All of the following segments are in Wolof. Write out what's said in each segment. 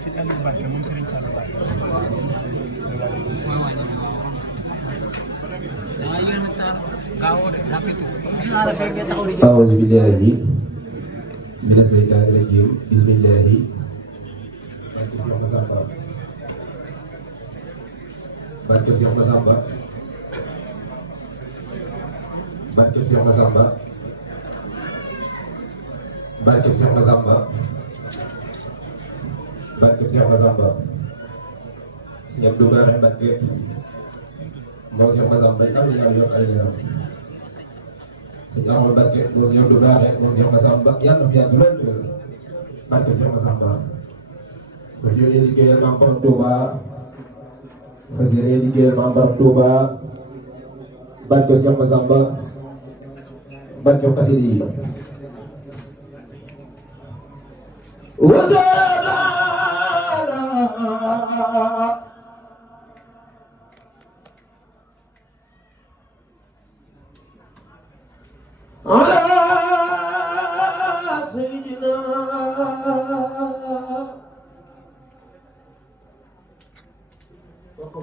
si Aliou Mbacke moom Serigne Fallou Mbacke. أعوذ بالله من الشيطان الرجيم بسم الله barkeb Cheikh Massamba barkeb Cheikh Massamba barkeb Cheikh Massamba barkeb Cheikh Massamba Sëñ Abdou Bara Mbacké moom Cheikh Massamba am na yàlla yokk ay leeram Sëñ Ahmad Mbacké moom Sëñ Abdou Bara moom Cheikh Massamba yàlla na fi yàgg lool barkeb Cheikh Massamba fas yéene liggéeyal Maam Borom Touba fas yéene liggéeyal Maam Borom Touba barkeb Cheikh Massamba barkeb xasida yi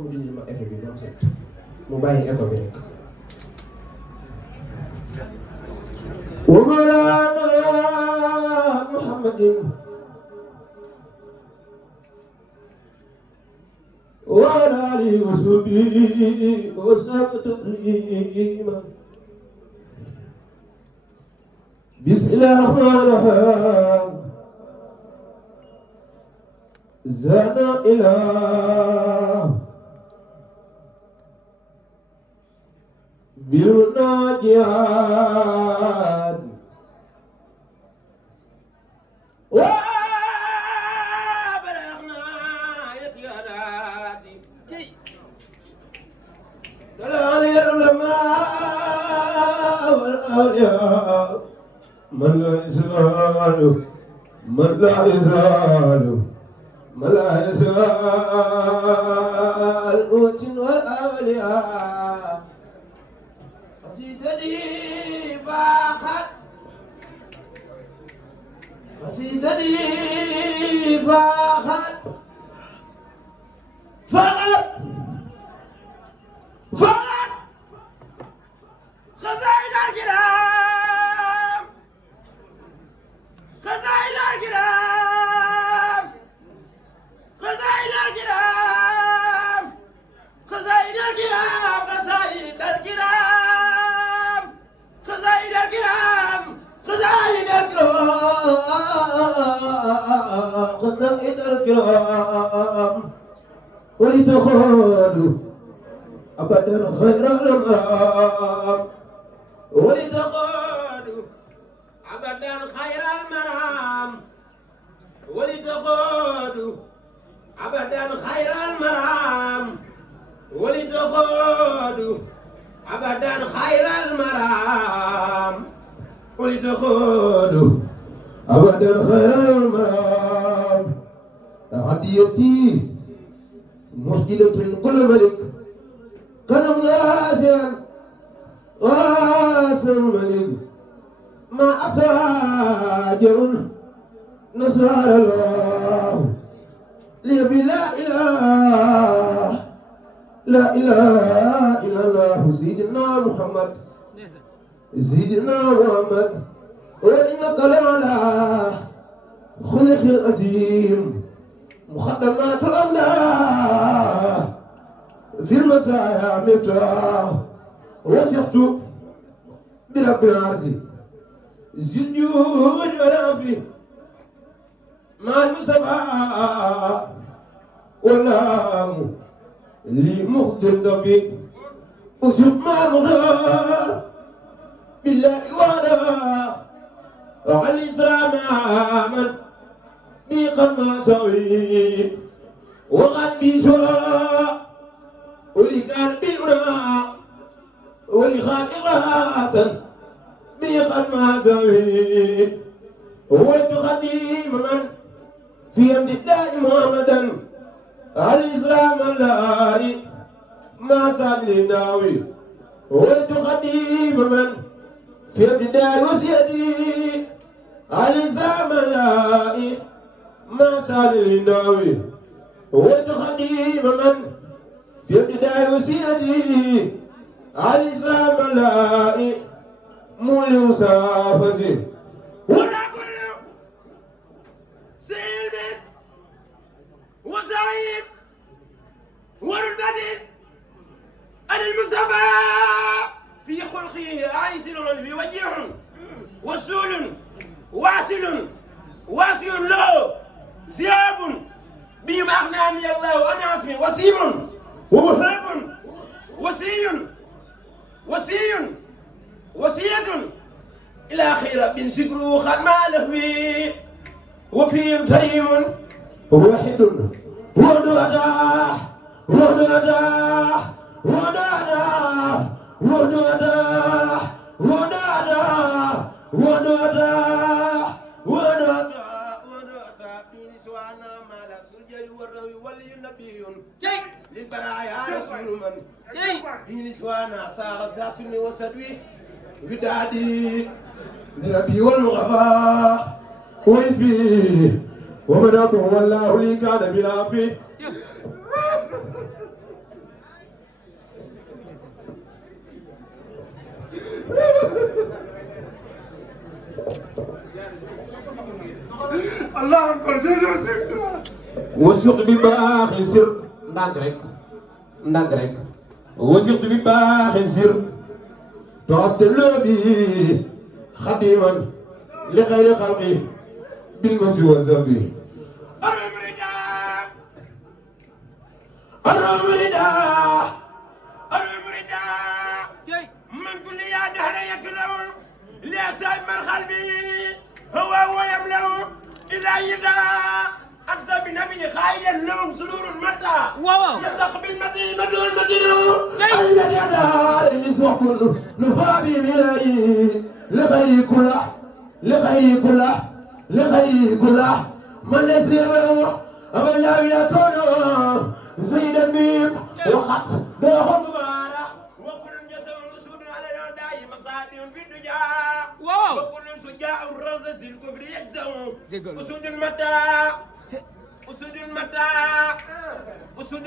mu dindi ma effet bi ba mu set mu bàyyi écho bi rek wa mawlana muhammadin wa ala alihi wa sahbihi wa sallam taslima bismillahir rahmanir rahim zana ilah بالناجيات وبلغنا يتياراتي دلال العلماء والأولياء من لا يزال من لا يزال من لا يزال وجن والأولياء قصيدتي فاخت قصيدتي فاخت فاخت فاخت خزائن الكرام خزائن الكرام خزائن الكرام خزائن الكرام خزائن الكرام خزائن الكرام خزائن الكرام خزائن الكرام ولتخوضوا أبدا خير المرام ولتخوضوا أبدا خير المرام ولتخوضوا أبدا خير المرام ولتخوضوا أبدا خير المرام ولتخوضوا أبدا خير المرام هديتي مسجلة كل ملك كان مناسيا واسم الملك ما أساجر نصر الله لي بلا إله لا إله إلا الله سيدنا محمد سيدنا محمد وإنك لعلى خلق العظيم مخدمات الأملاح في المسايا مفتاح وثقت برب العرش زجوج ورافي مع المسابقة والله لي مخدم زفي وشوف ما مغرى بالله وانا على الإسلام من بيقم ما سوي وقلبي سوا ولي كان بيمنا ولي خالق حسن بيقم ما سوي ولد خديم من في يد الله محمدا على الإسلام الله ما ساد لناوي ولد خديم من في يد الله وسيدي على الإسلام الله ما سال الهنداوي وتخديم من في ابتداء وسيلتي على إسلام الله مولي وسافسي ولا كل سلم وسعيد والبدن المصطفى في خلقه عيسر في وجه وسول واصل له ثياب بهم أغناني الله أنا اسمي وسيم ومحب وصية إلى خير بن سكرو خد ما لهوي وفي كريم واحد للبرايا رسول من بنسوانا ساغ ساسني وسدوي ودادي لربي والمغفى وإذبي ومناكم والله لي كان بلافي الله أكبر وسقت بباخ سر نانغريك وسقت بباخ سر تعطل بي خديما لغير خلقي بالمسي والزبي من كل يا دهر يكلو لأساي من قلبي هو يملأ إلى يدا أكثر بنبي خايلا لهم سرور المتى يلتق بالمدينة أين اليدا لسوق نفابي ملاي لخير كله من ليس يمنع أما لا يكون زيد الميم وخط داخل مبارا وكل جسم أسود على الأعداء مصادم في الدجا وكل سجاع الرزز الكفر يجزم أسود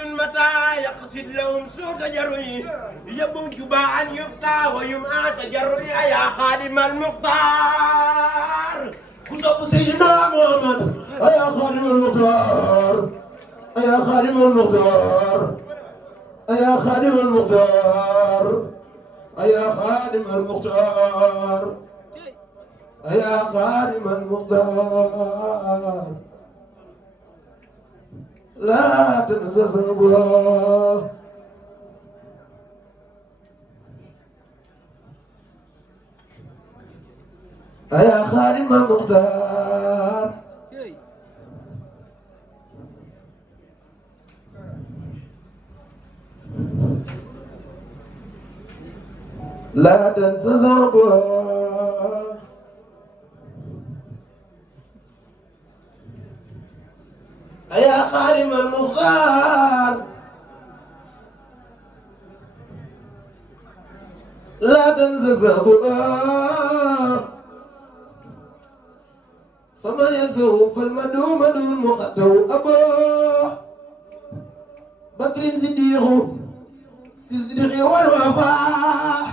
المتى يقصد لهم سوء تجري يبون جباعا يبقى ويمعى تجري يا خادم المختار كتب سيدنا محمد يا خادم المختار يا خادم المختار يا خادم المختار يا خادم المختار يا خادم المختار لا تنسى صبره يا خادم المختار لا تنسى صبره يا خادم المختار لا تنسى صبره فمن يسوف المدوم دون مخدو أبوه بكر صديق والوفاء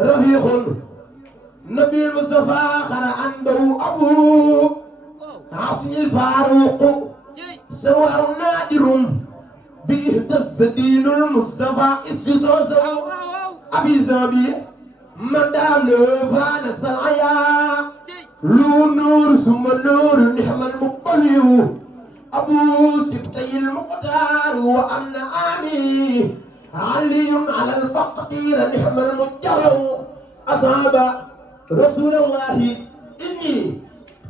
رفيق نبي المصطفى خرى عنده أبوه عصي الفاروق سواء نادر بإهتز دين المصطفى استسوسه أبي زابي من دام نفان السلعيا لو نور ثم نور نحم المقلي أبو سبتي المقدار وأن آمي علي على الفقير نحم المجر أصاب رسول الله إني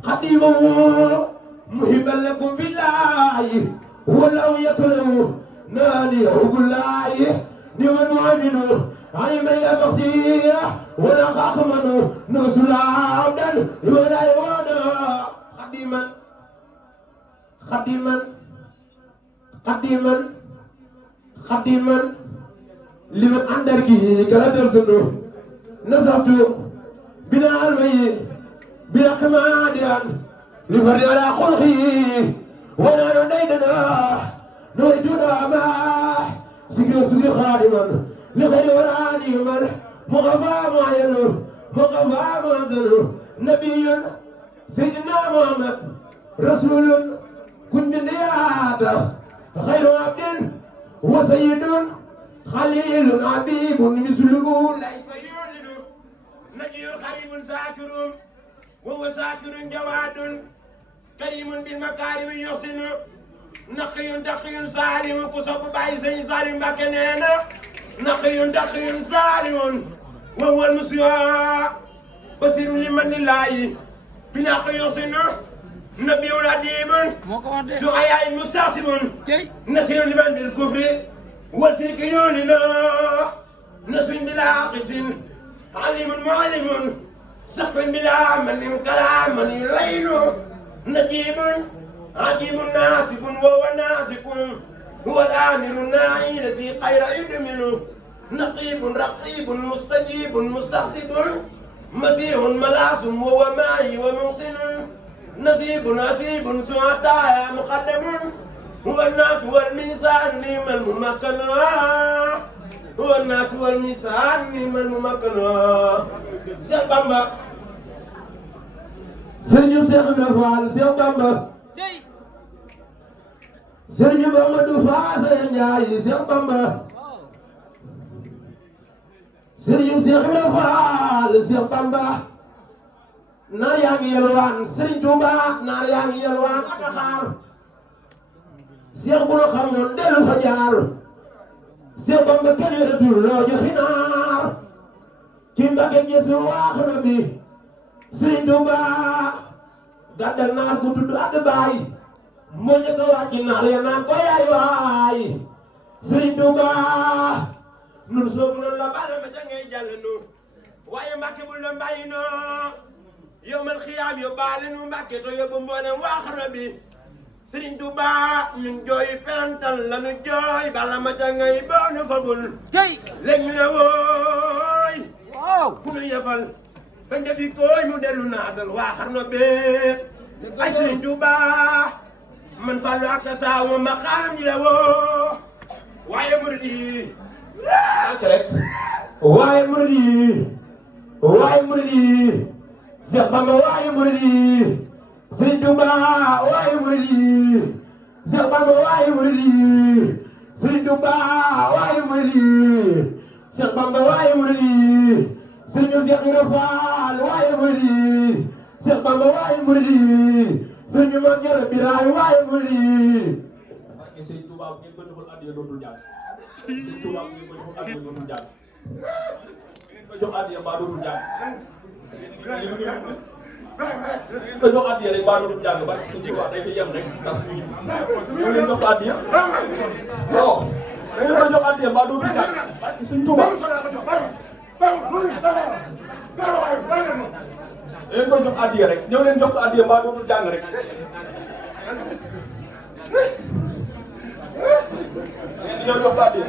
قديمه مهبا لكم في الله ولو يكلم نادي بالله نمن وعمله علم إلى بختيرة ولا خاخمن نسل عبدا ولا يوانا خديما لمن أندركي كلا درسنو نصبت بنا المي بنا كماديان لفرد على خلقي وانا نديدنا نويتنا ما سكر خادما لخير وراني من مغفى معين مغفى معزن نبي سيدنا محمد رسول كن من دياته خير عبد وسيد خليل حبيب مثله ليس يعلن نجي قريب ساكر وهو ساكر جواد كريم بالمكارم يحسن نقي دقي سالم كسب باي سي سالم بكنينا نقي دقي سالم وهو المسيا بصير لمن الله بنقي يحسن نبي العديم شعيا المستعصم نسير لمن بالكفر والسلك يولنا نسر بلا عقس علم معلم سقف بلا عمل كلام يلين نجيب عجيب ناسب وهو ناسك هو الآمر الناعي الذي خير يدمن نقيب رقيب مستجيب مستحسب مسيح ملاس وهو ماي ومحسن نسيب نسيب سعداء مقدم هو الناس والميزان نعم الممكن هو الناس والميزان نعم الممكن Cheikh Bamba Serigne Cheikh Ibra Fall Cheikh Bamba Serigne Mamadou Fassé Ndiaye Cheikh Bamba Serigne Cheikh Ibra Fall Cheikh Bamba naar yaa ngi yalwaan Serigne Touba naar yaa ngi yalwaan ak a xaar Cheikh bu la xamoon dellu fa jaar Cheikh Bamba kenn wératul loo joxi naar ci Mbàkke Jeesu wax na bi Serigne Touba gàddal naar gu tudd ak baay moo njëkk a wàcc naar ya naan ko yaay waay Serigne Touba nun soobu noonu la bala ma jangay jàll nu waaye Mbàkke bul la mbàyyi noo yowmal xiyaam yo baale nu Mbàkke to yóbbu mboolem wax na bi Serigne Touba ñun jooy perantal la nu jooy bala ma jangay boo nu fabul léegi ñu ne wooy ku nu yefal bañ defi koy mu dellu naatal waa xarno bee ay Serigne Touba man Fallou ak saaw ma xam ñu la woo waaye murid yi waaye murid yi Cheikh Bamba waaye murid yi Serigne Touba waaye murid yi Cheikh Bamba waaye murid yi Serigne Touba waaye murid yi Cheikh Bamba waaye murid yi Serigne Cheikh Ibra Fall waaye murid yi Cheikh Bamba waaye murid yi Serigne Mame Diarra Birahim waaye murid yi Serigne Touba bu ngeen ko joxul addiya dootul jàng Serigne Touba bu ngeen ko joxul addiya dootul jàng ngeen ko jox addiya mbaa dootul jàng ngeen ko jox addiya rek mbaa dootul jàng ba Serigne Touba day fi yem rek tas ñu leen jox addiya waaw ngeen ko jox addiya mbaa dootul jàng ba Serigne Touba ngeen ko jox addiya rek ñëw leen jox ko addiya mbaa dootul jàng rek ñoo jox ko addiya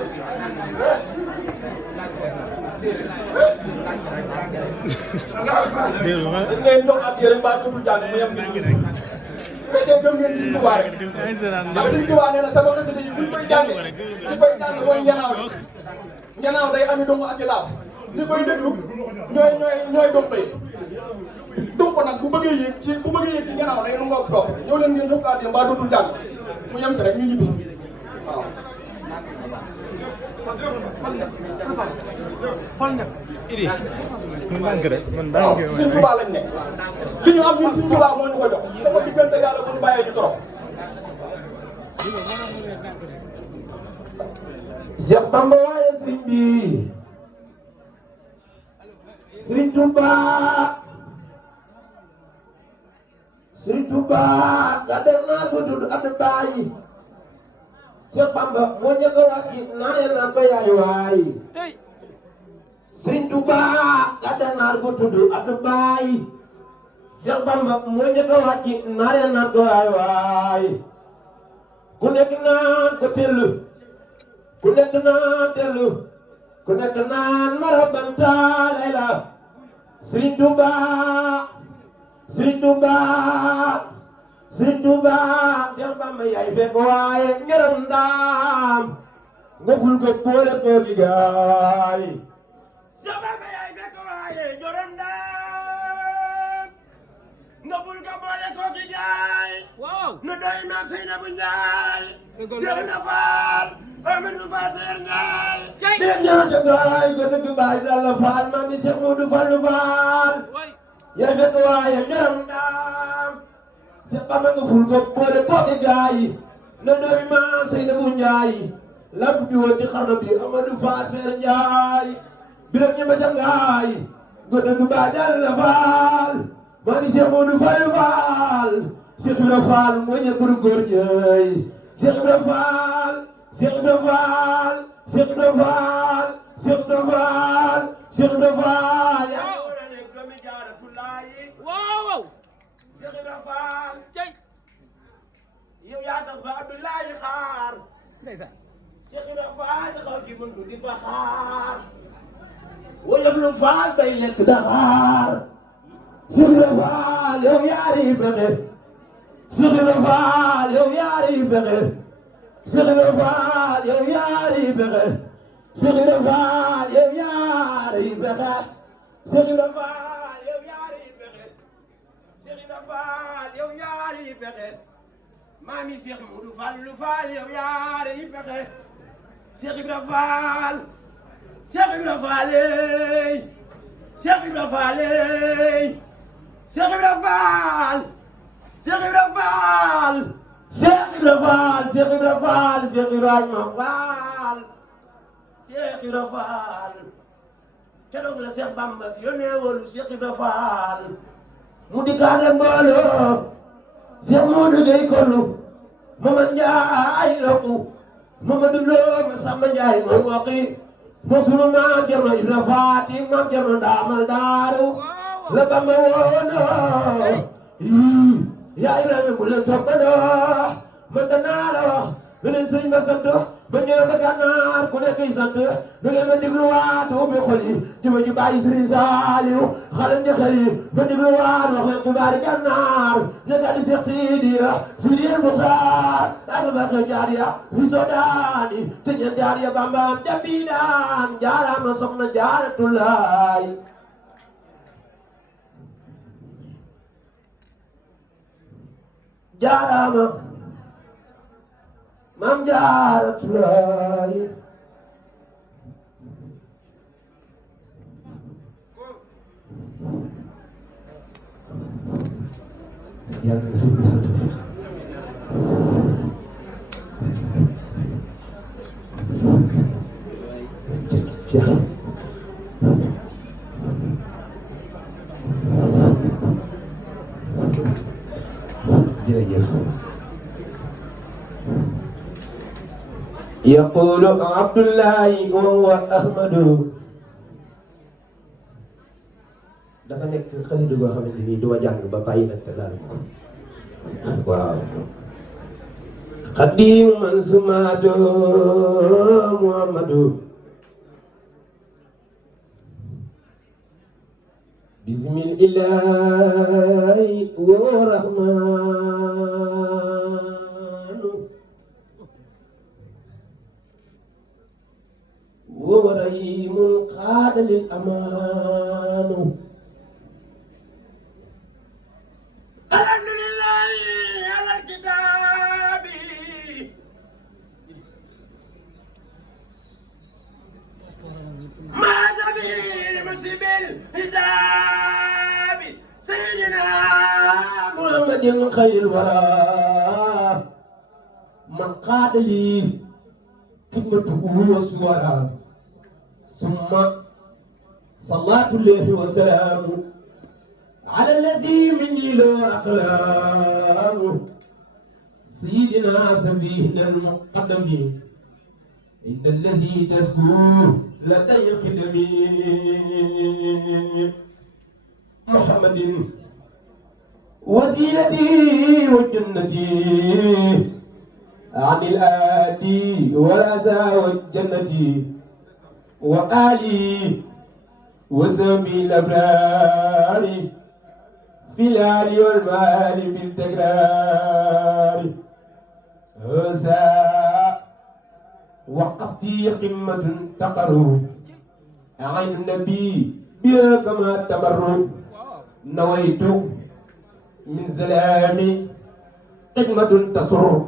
dañ leen jox addiya rek mbaa dootul jàng mu yem fi fekkee gëm ngeen Serigne Touba rek ndax Serigne Touba nee na sama xasida yi buñ koy jàng li koy jàng mooy njanaaw day ami dongo ak laaf li koy déglu ñooy dongo yi donc nag bu bëggee yéeg ci njanaaw day nu ngoog toog ñëw leen ngeen jox ko addiya mbaa dootul jàng mu yem fi rek ñu ñibbi waaw Idi man rek man waaw Serigne Touba lañ ne li ñu am ñun Serigne Touba moo ñu ko jox sama diggante yàlla bu ñu bàyyee ñu torox Cheikh Bamba waaye Serigne bi Serigne Touba gàddal naa ko tudd ak baay Cheikh Bamba moo njëkk a wàcc naa leen naan ko yaay waay Serigne Touba gàddal naa ko tudd ak baay Cheikh Bamba moo njëkk a wàcc naa leen naan ko yaay waay ku nekk naan ko tellu ku nekk naan tellu ku nekk naan maraban taalay la Serigne Touba Sëriñ Tuuba Seex Bamba yaay fekk waaye ngërëm ndaam nga ful ko boole ko gi gaay Seex Bamba yaay fekk waaye ngërëm ndaam nga ful ko boole ko gi gaay nu doy maam Seynabu Njaay Seex na Faal Amadou Faal Seex Njaay dégg ñëwa ca gaay ga dëgg baay Balla Faal maam mi Seex Moodu Fallu Faal yaay fekk waaye ngërëm ndaam Seex Bamba nga ful ko boole ko gi gaay nu doy maam Seynabu Njaay lamp bi woon ci xarnu bi Amadou Faal Seex Njaay biram ñëma ca gaay ga dëgg baay Balla Faal maa ngi Seex Moodu Fallu Faal Seex Ibra Faal moo ñëw góor ñëy Seex Ibra Faal Seex Ibra Faal Seex Ibra Faal Seex Ibra Faal Seex Ibra Faal yaa ngi war a nekk doomi Jaaratullaay waaw Seex Ibra Faal yow yaa tax ba Abdoulaye xaar Seex Ibra Faal taxaw ji mën di fa xaar wolof lu Faal bay lekk Dakar Seex Ibra Faal yow yaari bexe Seex Ibra Faal yow yaari bexe Seex Ibra Faal yow yaari bexe Seex Ibra Faal yow yaari bexe Seex Ibra Faal yow yaari bexe Seex Ibra Faal yow yaari bexe maami Seex Moodu Fallu Faal yow yaari bexe Seex Ibra Faal Seex Ibra Faal Seex Ibra Faal Seex Ibra Faal Seex Ibra Faal Seex Ibra Faal Seex Ibra Faal Seex Ibrahima Faal Seex Ibra Faal keroog la Seex Bamba yónnee woon Seex Ibra Faal mu dikkaale mbooloo Seex Moodu Gey Kollu Mama Njaay Lokku Mamadu Lo Masamba Njaay Ngor Ngoqi mosulu maam Cerno Ibra Faati maam Cerno Ndaamal Daaru la Bamba woono yaa Ibrahima bu leen toppandoo man danaa la wax lu leen sëriñ ba sant ba ñëw ba gànnaar ku nekk sant du ngeen ma dégluwaat ubbi xol yi jëma ji bàyyi sëriñ Saaliw xale njëkkal yi ba dégluwaat wax leen xibaari gànnaar ñëkkat di Seex Sidi Muxtaar ak ba xëy jaariya fi sodaani te ñeen jaariya Bambaam jabidaan jaaraama soxna Jaaratulaay jaaraama maam Jaaratulaay yàlla na sëñ bi jërëjëf yaqulu Abdullahi wa huwa Ahmadu dafa nekk xasida goo xamante ni duma jàng ba bàyyi nag te daal waaw xadim man sumato Muhammadu bismillahi wa rahmanu wa rahimul qaadalil amaanu alhamdulillahi alal kitaabi maa sabil musibil hitaabi sayyidina muhammadin xayril waraa man qaadali xidmatuhu wa suwara summa salaatu llahi wa salaamu على الذي مني له أقلام سيدنا سفيهنا المقدم إن الذي تسكو لدي القدم محمد وسيلتي وجنتي عن الآدي والأذى والجنة وآلي وسبي الأبرار في الآل والمال بالتكرار هذا وقصدي قمة تقر عين النبي بها كما تبر نويت من زلامي قمة تسر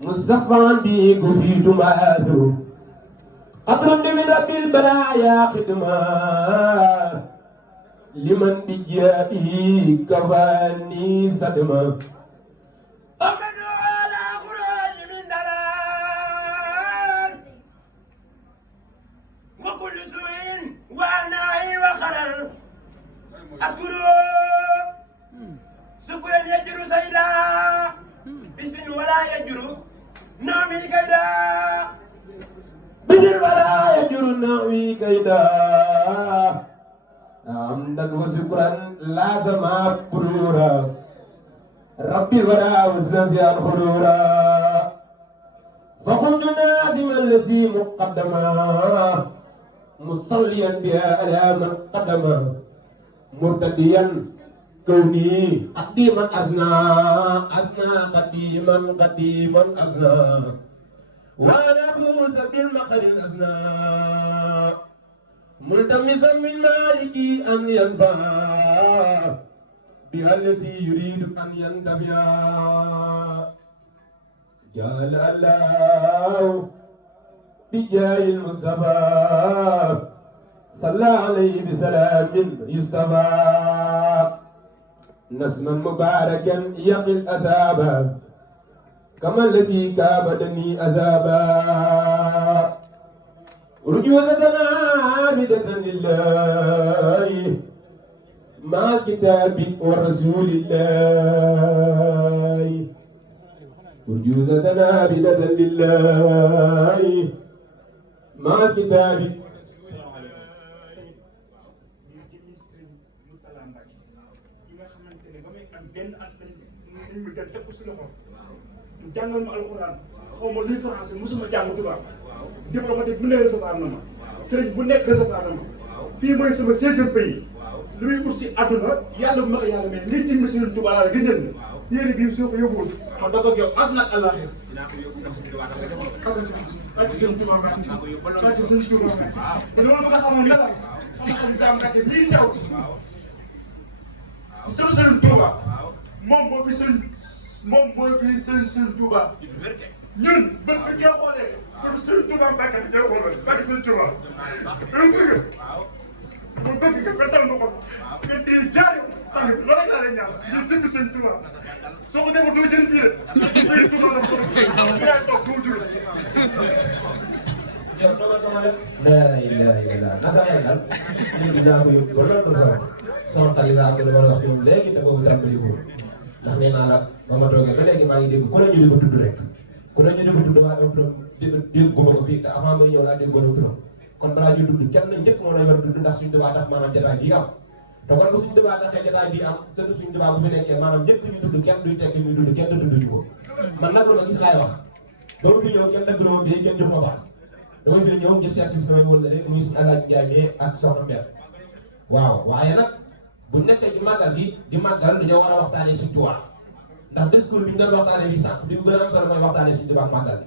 مصطفى بي كفيت مآثر قدر من رب البرايا خدمة لمن بجائه كفاني صدمة أمن على خروج من دلال وكل سوء وناهي وخلل أذكر شكرا يجر سيدا بسم ولا يجر نعمي كيدا بسم ولا يجر نعمي كيدا حمدا وشكرا لازم برورا ربي الورى والزازيان خرورا فقلت نازما الذي مقدما مصليا بها على من قدما مرتديا كوني قديما أزنا قديما أزنا وأنا أفوز بالمخر الأزنا ملتمسا من مالكي أن ينفع بها الذي يريد أن ينتفع جعل الله بجاه المصطفى صلى عليه بسلام يصطفى نسما مباركا يقي الأسابا كما الذي كابدني أزابا رجوزتنا عابدة لله مع الكتاب ورسول الله رجوزتنا عابدة لله مع الكتاب jàngal ma alxuraan xaw ma luy français mosuma jàng tubaab diplomatique bu ne recevoir na ma sëriñ bu nekk recevoir na ma fii mooy sama 16e pays li muy ut si àdduna yàlla bu ma ko yàlla mais lii jëm si ñun tubaab laa la gëjël na yéene bii soo ko yóbbuwul ma doog ak yow àdduna ak àllaaxira ak seen tubaab ak seen tubaab loolu bëgg a xamoon ne la sama xarit Sam Mbacké mii teew sama sëriñ Touba moom moo fi sëriñ Touba ñun bët bi nga xoolee kon sëriñ Touba Mbacké bi nga xoolee ak sëriñ Touba mu bëgg nga fettal nga ko nga di jaay sang loolu rek laa lay ñaan ñu jënd sëriñ Touba soo ko defoo doo jënd fii de sëriñ Touba la ko yaay toog doo jure laa ilaaha illallaah nasaraan daal ñu dinaa ko yóbbu ba loolu sama xarit laa ko dama wax ñoom léegi te boobu tàmbali ko ndax nee naa la ba ma toogee ba léegi maa ngi dégg ku ne ñu di ko tudd rek ku ne ñu di ko tudd maa ngi dégg ko fii te avant may ñëw laa dégg ko turam kon balaa ñu tudd kenn njëkk moo lay war a tudd ndax suñu tubaab tax maanaam jotaay bii am te kon bu suñu tubaab taxee jotaay bii am surtout suñu tubaab bu fi nekkee maanaam njëkk ñu tudd kenn duy tekki ñu tudd kenn tudd ñu ko man nag ma gis laay wax dama fi ñëw kenn dagg loo bii kenn jox ma baas dama fi ñëw ngir seet si sama wël rek muy suñu Alaaji Njaay ak soxna Mber waaw waaye nag bu nekkee ci màggal gi di màggal dañoo war a waxtaanee suñu tubaab ndax discours bi ñu doon waxtaanee bi sax bi mu gën a am solo mooy waxtaanee suñu tubaab màggal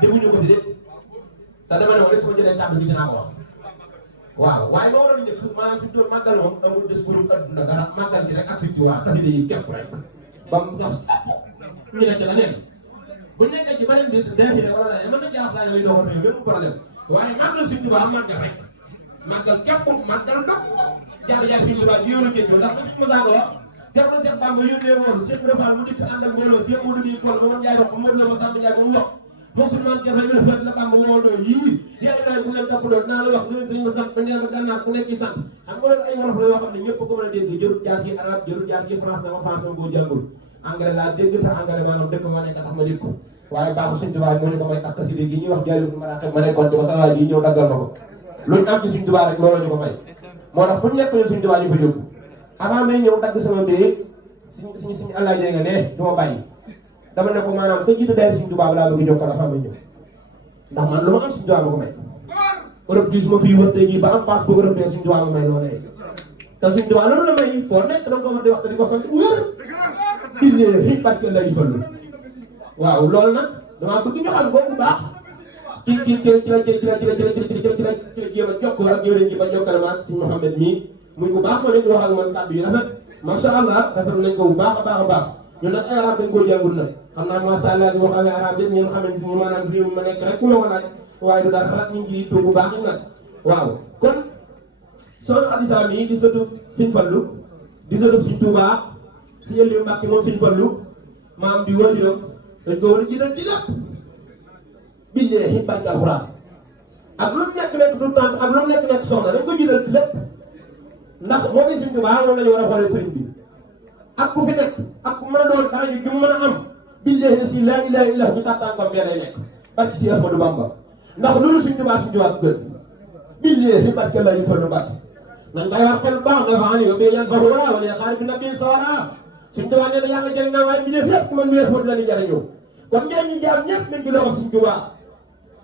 gi defuñu ko fi de te dama ne woon su ma jëlee kàddu gi dinaa ko wax waaw waaye moo waroon njëkk maanaam fi mu toll màggal moom amul discours adduna dara màggal gi rek ak suñu tubaab xasida yi képp rek ba mu sax ñu nekk la neen bu nekkee ci beneen bis deexi ne wala la mën nañ caa waxtaanee luy doxal réew même problème waaye màggal suñu tubaab màggal rek màggal képp màggal ndox jaar suñu tubaab ji yoonu géej ndax suñu mësaa ko wax jar na Cheikh Bamba yónnee woon Cheikh Ibra Fall mu dikk ànd ak mbooloo Cheikh Modou Guèye Koll Mamadou Ndiaye wax Modou la ma Samba Ndiaye ba mu wax moom suñu maam Thierno Ibrahima Fall la Bamba wooloo yii yaa Ibrahima bu leen toppaloo naa la wax lu leen sëñ ma sant ba neer ba gànnaar ku nekk ci sant xam nga loolu ay wolof la yoo xam ne ñëpp ko mën a dégg jërul jaar ci arabe jërul jaar ci France dama France dama boo jàngul anglais laa dégg te anglais maanaam dëkk moo nekk tax ma dégg ko waaye baaxu suñu tubaab moo ñu ko may tax si dégg ñuy wax jàllu ma ma nekkoon ci ba sawaay bii ñëw daggal ma ko luñ am ci suñu tubaab rek loolu ñu ko may moo tax fu ñu nekk suñu tubaab ñu fa yóbbu avant may ñëw dagg sama bee suñu Alaaji nga ne du ma bàyyi dama ne ko maanaam ka jiitu day suñu tubaab laa bëgg jokkal avant may ñëw ndax man lu ma am suñu tubaab ma ko may Europe gi su ma fii wër tey jii ba am passeport européen suñu tubaab ma may loo ne te suñ Tuubaa loolu la may foo nekk da nga ko war di wax te di ko sant wër billaahi barke lay fallu waaw loolu nag damaa bëgg ñu xam ko bu baax ci la jéem a jokkoo ak yéen ci ba jokkale ma ak si Mouhamed mii muy bu baax ma leen di wax ak man kàddu yi rafet macha allah rafetlu nañ ko bu baax a baax a baax ñun nag ay arab dañ koo jàngul nag xam naa macha allah boo xamee arab yëpp ngeen xamante ni maanaam réew mi ma nekk rek ku ma ko laaj waaye du dara ñu ngi ciy bu baax ñu nag waaw kon soxna Adisa mii di sëtu Sëñ Fallu di sëtu Sëñ Tuubaa si Aliou Mbàkke moom Sëñ Fallu maam di waajuram dañ ko war a jiital ci lépp billaahi barke alxuraan ak lu nekk du tànk ak lu nekk soxna dañ ko jiital ci lépp ndax moo ngi Sëñ Tuubaa moom la ñu war a xoolee sëriñ bi ak ku fi nekk ak ku mën a doon dara ñu mën a am billaahi na si laa ilaaha illallaah ñu tàntankam bee lay nekk barke si Ahmadu Bamba ndax loolu Sëñ Tuubaa gën billaahi barke la ñu Fallu Mbàkke nañ bàyyi wax xel baax dafa am yow bee yan fa wala wala xaar bi na biin sawara Sëñ Tuubaa nee na yàlla jëriñ naa waaye bi ñëf yëpp man ñëf la ni jariñoo kon ngeen ñi jaam ñëpp nañ ci loxo Sëñ Tuubaa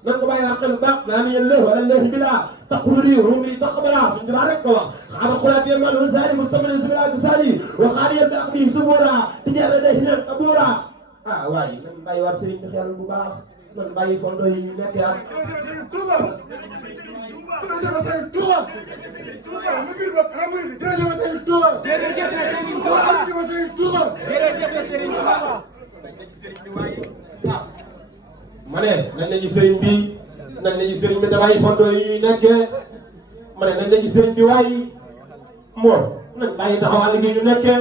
nan ko bàyyi wax xel baax naa ni yéen wala léegi bi laa taqul riiw rumri taqbala Sëñ Tuubaa rek ko wax xaaral xulaat yéen man wasaari mustamali sibila bisali wa xaar yéen da aqdim subura tijaara day hinan abura waaye nañ bàyyi waat sëriñ bi xel bu baax man bàyyi fondo yi ñu nekk yaa ma ne nañ nañu sëriñ bi nañ nañu sëriñ bi damay fondo yi nekkee ma ne nañ nañu sëriñ bi waaye moo nañ bàyyi taxawal gi ñu nekkee